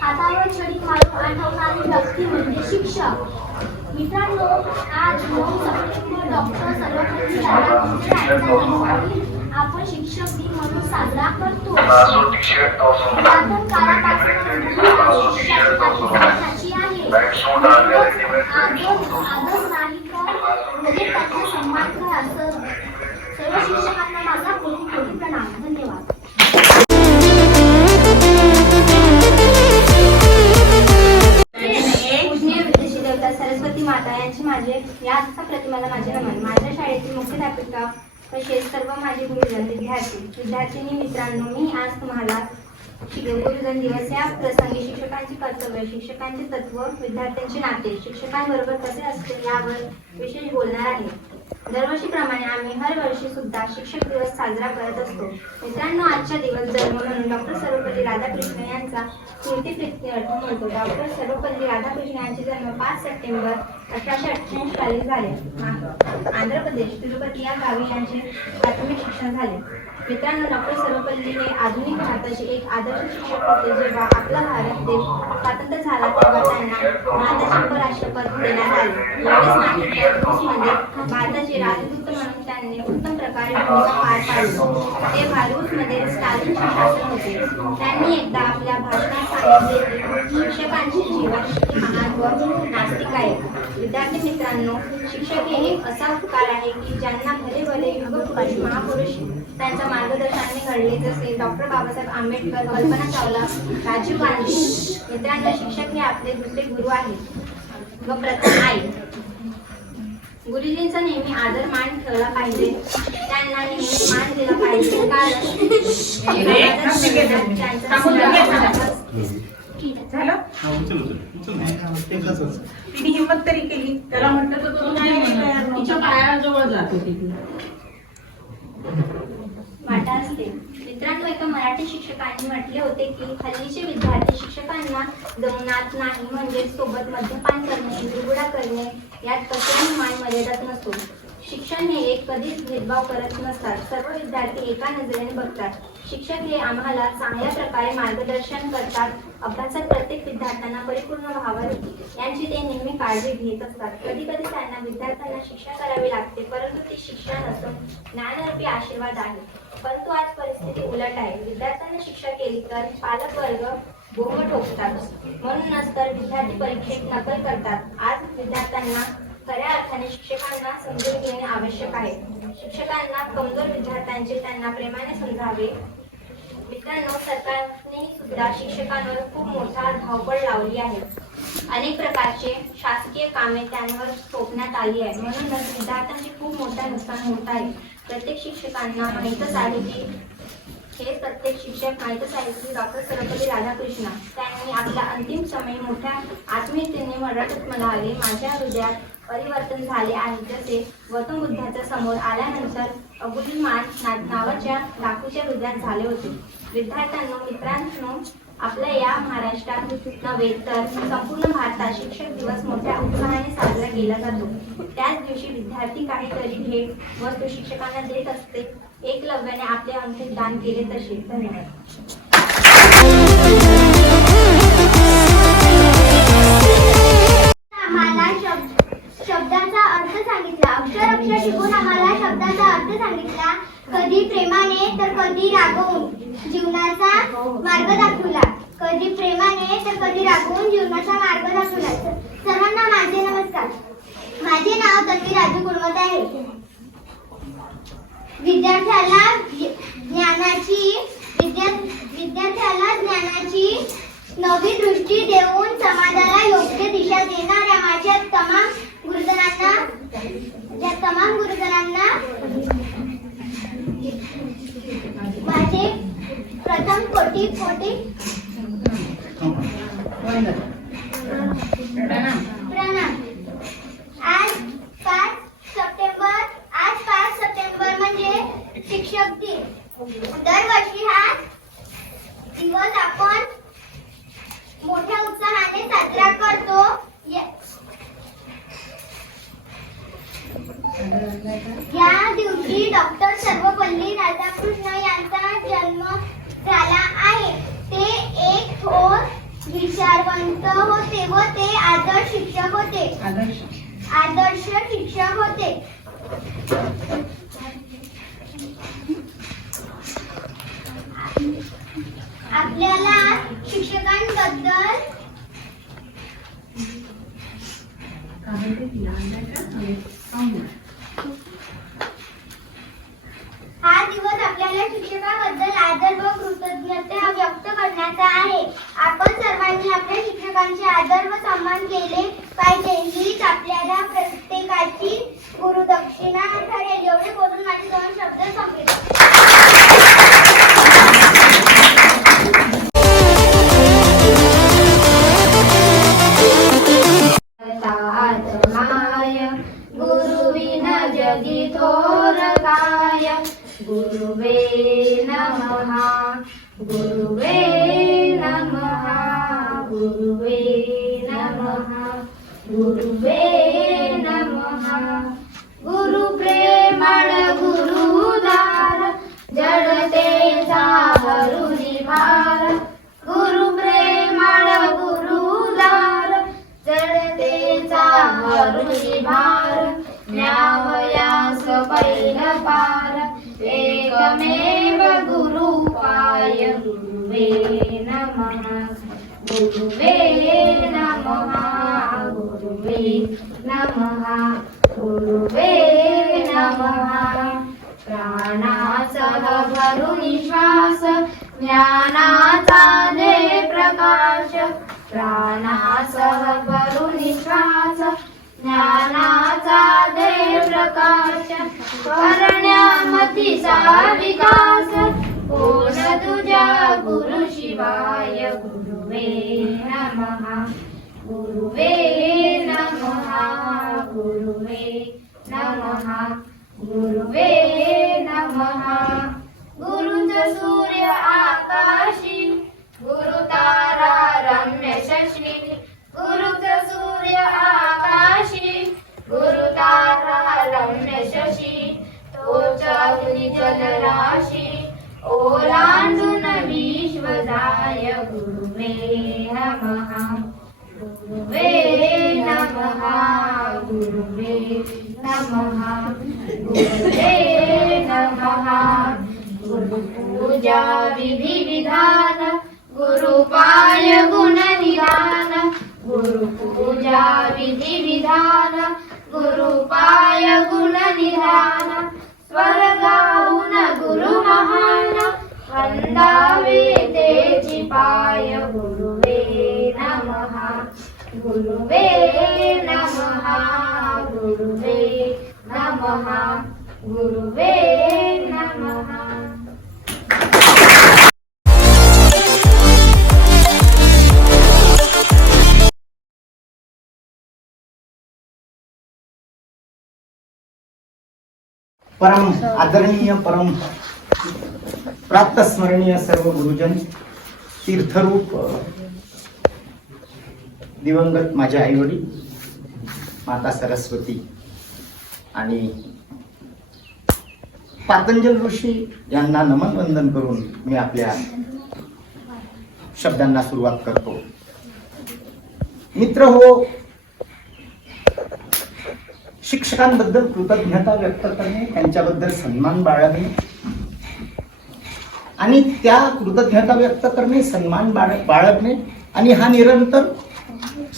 हातावर छडी मारून आठवणारी व्यक्ती म्हणजे शिक्षक. मित्रांनो आज नऊ सप्टेंबर डॉक्टर सर्वपल्ली जन्मदिन आपण शिक्षक दिन म्हणून साजरा करतो. पुरातन काळापासून शिक्षकाची आहे. आदर आदर नाही तर म्हणजे त्यांचा सन्मान करा सर सर्व शिक्षकांना माझा माता सरस्वती माता यांची माझे याचा प्रतिमाला माझे नमन. माझ्या शाळेतील मुख्याध्यापिका तसेच सर्व माझे गुरुजन विद्यार्थी. विद्यार्थिनी मित्रांनो मी आज तुम्हाला गुरुजन दिवस या प्रसंगी शिक्षकांची कर्तव्य शिक्षकांचे तत्व विद्यार्थ्यांचे नाते शिक्षकांबरोबर कसे असते यावर विशेष बोलणार आहे. दरवर्षीप्रमाणे आम्ही हर वर्षी सुद्धा शिक्षक दिवस साजरा करत असतो. मित्रांनो आजच्या दिवस जन्म म्हणून डॉक्टर सर्वपल्ली राधाकृष्ण यांचा स्मृती अर्थ म्हणतो. डॉक्टर सर्वपल्ली राधाकृष्ण यांचे जन्म पाच सप्टेंबर अठराशे अठ्ठ्याऐंशी साली झाले आंध्र प्रदेश तिरुपती या गावी यांचे प्राथमिक शिक्षण झाले. मित्रांनो डॉक्टर सर्वपल्लीने आधुनिक भारताचे एक आदर्श शिक्षक होते जेव्हा आपला भारत देश स्वातंत्र्य झाला तेव्हा त्यांना भारताचे उपराष्ट्रपद देण्यात आले. एवढेच नाही भारताचे राजदूत म्हणून त्यांनी उत्तम प्रकारे भूमिका पार पाडली. तेव्हा रूसमध्ये स्टालिनचे शासन होते. त्यांनी एकदा आपल्या भाषणात सांगितले की शिक्षकांचे जीवन किती महान व नास्तिक आहे. विद्यार्थी मित्रांनो शिक्षक हे एक असा उपकार आहे की ज्यांना भले भले युगपुरुष महापुरुष त्यांच्या मार्गदर्शनाने घडले जसे डॉक्टर बाबासाहेब आंबेडकर कल्पना चावला राजीव गांधी मित्रांनो शिक्षक हे आपले दुसरे गुरु आहेत व प्रथम आई. गुरुजींचा नेहमी आदर मान ठेवला पाहिजे. त्यांना नेहमी मान दिला पाहिजे. कारण तिने हिंमत तरी केली. त्याला म्हटलं तर तो नाही. तिच्या पायाजवळ जातो तिथे वाटा असते. मित्रांनो एका मराठी शिक्षकांनी म्हटले होते की हल्लीचे विद्यार्थी शिक्षकांना जमनात नाही म्हणजे सोबत मद्यपान करणे दुर्गुडा करणे यात कसलाही मान मर्यादाच नसतो शिक्षण हे एक कधीच भेदभाव करत नसतात. सर्व विद्यार्थी एका नजरेने बघतात. शिक्षक हे आम्हाला चांगल्या प्रकारे मार्गदर्शन करतात. अभ्यासात प्रत्येक विद्यार्थ्यांना परिपूर्ण व्हावं यांची ते नेहमी काळजी घेत असतात. कधी कधी त्यांना विद्यार्थ्यांना शिक्षा करावी लागते परंतु ती शिक्षण नसून ज्ञानरूपी आशीर्वाद आहे. परंतु आज परिस्थिती उलट आहे. विद्यार्थ्यांना शिक्षा केली तर पालक वर्ग बोंब ठोकतात. म्हणूनच तर विद्यार्थी परीक्षेत नकल करतात. आज विद्यार्थ्यांना खऱ्या अर्थाने शिक्षकांना समजून घेणे आवश्यक आहे. शिक्षकांना कमजोर विद्यार्थ्यांचे त्यांना प्रेमाने समजावे. मित्रांनो सरकारने सुद्धा शिक्षकांवर खूप मोठा धावपळ लावली आहे. अनेक प्रकारचे शासकीय कामे त्यांवर सोपण्यात आली आहे म्हणूनच विद्यार्थ्यांचे खूप मोठं नुकसान होत आहे. प्रत्येक शिक्षकांना माहीतच आहे की हे प्रत्येक शिक्षक माहीतच आहे की डॉक्टर सर्वपल्ली राधाकृष्ण त्यांनी आपला अंतिम समय मोठ्या आत्मीयतेने मराठीत म्हणाले माझ्या हृदयात परिवर्तन झाले आहे. जसे गौतम बुद्धाच्या समोर आल्यानंतर अबुल मान नावाच्या डाकूच्या हृदयात झाले होते. विद्यार्थ्यांनो मित्रांनो आपल्या या महाराष्ट्रात नव्हे तर संपूर्ण भारतात शिक्षक दिवस मोठ्या उत्साहाने साजरा केला जातो. त्याच दिवशी विद्यार्थी काहीतरी भेट वस्तू शिक्षकांना देत असते. एकलव्याने आपले अंकित दान केले तसे. धन्यवाद. शब्दांचा अर्थ सांगितला. अक्षर अक्षर शिकून आम्हाला शब्दाचा अर्थ सांगितला. कधी प्रेमाने तर कधी रागवून जीवनाचा मार्ग दाखवला. कधी प्रेमाने तर कधी रागवून जीवनाचा मार्ग दाखवला. सर्वांना माझे नमस्कार. माझे नाव तन्वी राजू कुर्मत आहे. विद्यार्थ्याला ज्ञानाची विद्या विद्यार्थ्याला ज्ञानाची नवी दृष्टी देऊन समाजाला योग्य दिशा देणाऱ्या माझ्या तमाम गुरुजनांना या तमाम गुरुजनांना પ્રથમ કોટી કોટી विचारवंत होते व ते आदर्श शिक्षक होते. आदर्श. आदर्श शिक्षक होते आपल्याला शिक्षकांबद्दल काय ते तिला आणलंय का? हवे. पाहू. हा दिवस आपल्याला शिक्षकाबद्दल आदर व कृतज्ञता व्यक्त करण्याचा आहे आपण सर्वांनी आपल्या शिक्षकांचे आदर व सन्मान केले पाहिजे. हीच आपल्याला प्रत्येकाची गुरुदक्षिणा ठरेल एवढे बोलून माझे दोन शब्द संपले. गुरुवे नमः गुरुवे नमः गुरुवे नमः। प्राणासह भरून श्वास ज्ञानाचा दे प्रकाश। प्राणासह भरून श्वास ज्ञानाचा दे प्रकाश। करण्यामतीचा विकास कोण तुझ्या गुरु शिवाय? गुरुवे नमः। गुरुवे नमः गुरुवे नमः। गुरुवे नमः। गुरुच सूर्य आकाशी गुरु तारा रम्य शशी। गुरुच सूर्य आकाशी गुरु तारा रम्य शशी। तोच अग्नि जलराशी ओलांडून विश्व जाय गुरुवे नमः। गुरुवे नमः गुरुवे नमः। गुरुवे नमः। गुरुपूजा विधिविधान गुरुपाय गुणनिधान गुरुपूजा विधिविधान गुरुपाय गुणनिधान स्वर्गा वंदावे तेची पाय गुरुवे नमः गुरुवे नमः गुरुवे नमः गुरुवे नमः परम आदरणीय परम प्राप्त स्मरणीय सर्व गुरुजन तीर्थरूप दिवंगत माझे आईवडील माता सरस्वती आणि पातंजल ऋषी यांना नमन वंदन करून मी आपल्या शब्दांना सुरुवात करतो. मित्र हो शिक्षकांबद्दल कृतज्ञता व्यक्त करणे त्यांच्याबद्दल सन्मान बाळगणे आणि त्या कृतज्ञता व्यक्त करणे सन्मान बाळ बाळगणे आणि हा निरंतर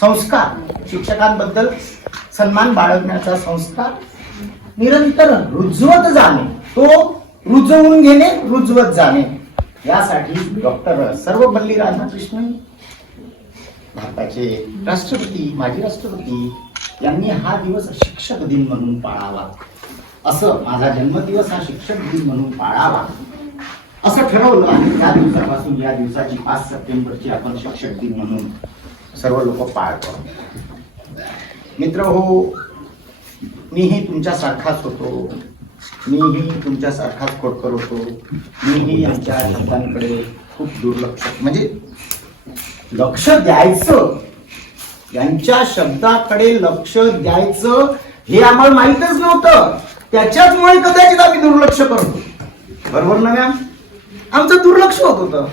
संस्कार शिक्षकांबद्दल सन्मान बाळगण्याचा संस्कार निरंतर रुजवत जाणे तो रुजवून घेणे रुजवत जाणे. यासाठी डॉक्टर सर्वपल्ली राधाकृष्णन भारताचे राष्ट्रपती माजी राष्ट्रपती यांनी हा दिवस शिक्षक दिन म्हणून पाळावा. असं माझा जन्मदिवस हा शिक्षक दिन म्हणून पाळावा. असं ठरवलं आणि त्या दिवसापासून या दिवसाची पाच सप्टेंबरची आपण शिक्षक दिन म्हणून सर्व लोक पाळतो मित्र हो मीही तुमच्यासारखाच होतो. मीही तुमच्यासारखाच खोडकर होतो. मीही यांच्या शब्दांकडे खूप दुर्लक्ष म्हणजे लक्ष द्यायचं. यांच्या शब्दाकडे लक्ष द्यायचं हे आम्हाला माहीतच नव्हतं. त्याच्याचमुळे कदाचित आम्ही दुर्लक्ष करतो. बरोबर ना मॅम आमचं दुर्लक्ष होत होतं.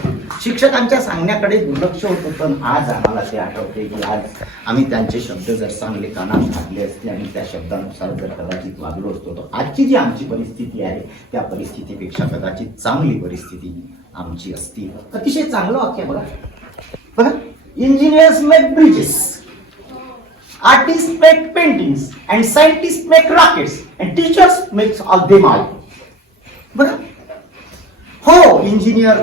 शिक्षकांच्या सांगण्याकडे दुर्लक्ष होत होतं. आज आम्हाला ते आठवते की आज आम्ही त्यांचे शब्द जर चांगले कानात घातले असते आणि त्या शब्दानुसार जर कदाचित वागलो असतो तर आजची जी आमची परिस्थिती आहे त्या परिस्थितीपेक्षा कदाचित चांगली परिस्थिती आमची असती. अतिशय चांगलं वाक्य बघा. बघा. Engineers make bridges artist make paintings and scientist make rockets and teachers makes all them all बघा. हो इंजिनियर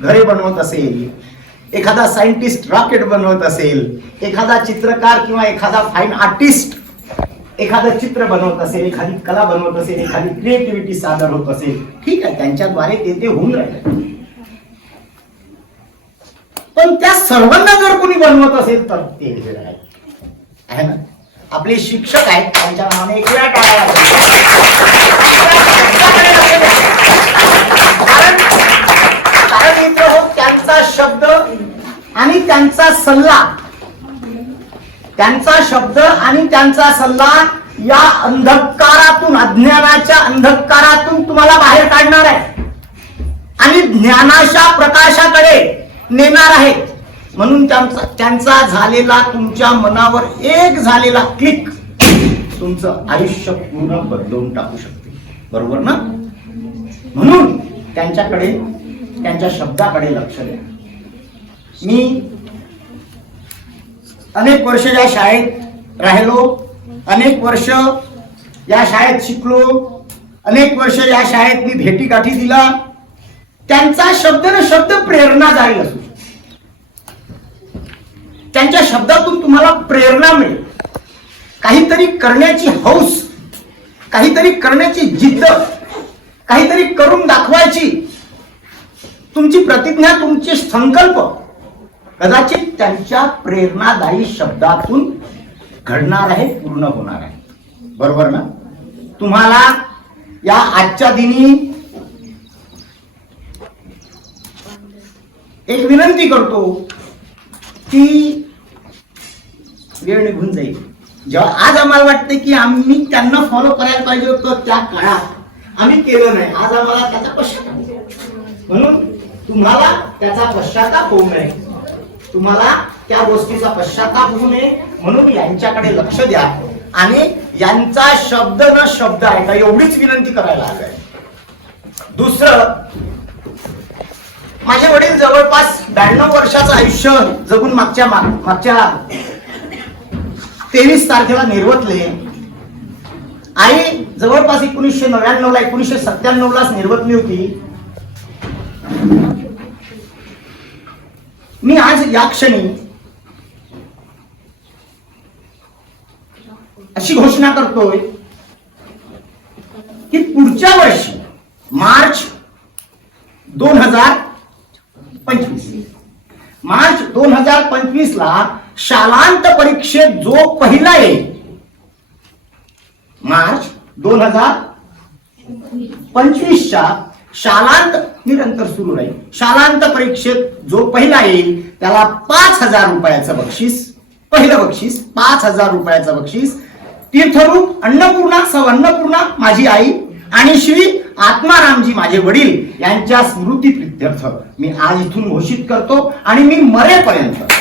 घरे बनवत असेल एखादा सायंटिस्ट रॉकेट बनवत असेल एखादा चित्रकार किंवा एखादा फाईन आर्टिस्ट एखादं चित्र बनवत असेल एखादी कला बनवत असेल एखादी क्रिएटिव्हिटी सादर होत असेल ठीक आहे त्यांच्याद्वारे ते ते होऊन राहिले. पण त्या सर्वांना जर कोणी बनवत असेल तर ते वेगळं आहे. आहे ना? आपले शिक्षक आहेत त्यांच्या नावाने एक वेळा टाळा त्यांचा शब्द आणि त्यांचा सल्ला. त्यांचा शब्द आणि त्यांचा सल्ला या अंधकारातून अज्ञानाच्या अंधकारातून तुम्हाला बाहेर काढणार आहे. आणि ज्ञानाच्या प्रकाशाकडे नेणार आहे. म्हणून त्यांचा त्यांचा झालेला तुमच्या मनावर एक झालेला क्लिक तुमचं आयुष्य पूर्ण बदलवून टाकू शकते. बरोबर ना? म्हणून त्यांच्याकडे त्यांच्या शब्दाकडे लक्ष द्या. मी अनेक वर्ष या शाळेत राहिलो अनेक वर्ष या शाळेत शिकलो अनेक वर्ष या शाळेत मी भेटी गाठी दिला. त्यांचा शब्द न शब्द प्रेरणादायी असू. त्यांच्या शब्दातून तुम्हाला प्रेरणा मिळेल. काहीतरी करण्याची हौस काहीतरी करण्याची जिद्द काहीतरी करून दाखवायची तुमची प्रतिज्ञा तुमचे संकल्प कदाचित त्यांच्या प्रेरणादायी शब्दातून घडणार आहे पूर्ण होणार आहे. बरोबर ना? तुम्हाला या आजच्या दिनी एक विनंती करतो की वेळ निघून जाईल. जेव्हा आज आम्हाला वाटते की आम्ही त्यांना फॉलो करायला पाहिजे होतं त्या काळात. आम्ही केलं नाही. आज आम्हाला त्याचा कशा म्हणून तुम्हाला त्याचा पश्चाताप होऊ नये. तुम्हाला त्या गोष्टीचा पश्चाताप होऊ नये. म्हणून यांच्याकडे लक्ष द्या. आणि यांचा शब्द न शब्द आहे का एवढीच विनंती करायला हवी दुसरं माझे वडील जवळपास ब्याण्णव वर्षाचं आयुष्य जगून मागच्या माग- मागच्या तेवीस तारखेला निर्वतले. आई जवळपास एकोणीसशे नव्याण्णव ला एकोणीसशे सत्त्याण्णव लाच निर्वतली होती. मी आज या क्षणी अशी घोषणा करतोय की पुढच्या वर्षी मार्च दोन हजार पंचवीस. मार्च दोन हजार पंचवीस ला शालांत परीक्षेत जो पहिला येईल मार्च दोन हजार पंचवीसच्या शालांत निरंतर सुरू राहील शालांत परीक्षेत जो पहिला येईल त्याला पाच हजार रुपयाचं बक्षीस पहिलं बक्षीस पाच हजार रुपयाचं बक्षीस तीर्थरूप अन्नपूर्णा सौ अन्नपूर्णा माझी आई आणि श्री आत्मारामजी माझे वडील यांच्या स्मृती प्रित्यर्थ मी आज इथून घोषित करतो आणि मी मरेपर्यंत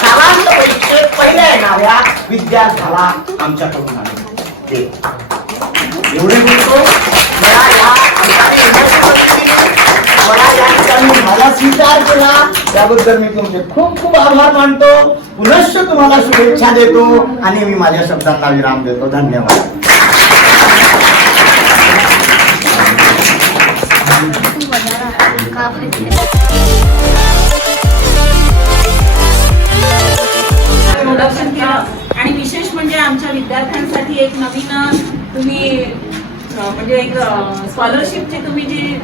शालांत परीक्षेत पहिल्या येणाऱ्या विद्यार्थ्याला आमच्याकडून. एवढे बोलतो मला या मला या ठिकाणी मला स्वीकार केला त्याबद्दल मी तुमचे खूप खूप आभार मानतो. पुनश्च तुम्हाला शुभेच्छा देतो आणि मी माझ्या शब्दांना विराम देतो. धन्यवाद. प्रोडक्शन केलं आमच्या विद्यार्थ्यांसाठी एक नवीन तुम्ही म्हणजे एक स्कॉलरशिपची तुम्ही जी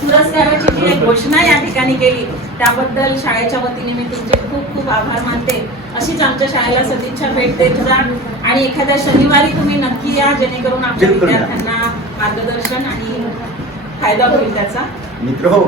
पुरस्काराची जी एक घोषणा या ठिकाणी केली त्याबद्दल शाळेच्या वतीने मी तुमचे खूप खूप आभार मानते. अशीच आमच्या शाळेला सदिच्छा भेट देत जा. आणि एखाद्या शनिवारी तुम्ही नक्की या जेणेकरून आमच्या. विद्यार्थ्यांना मार्गदर्शन आणि फायदा होईल त्याचा. मित्र हो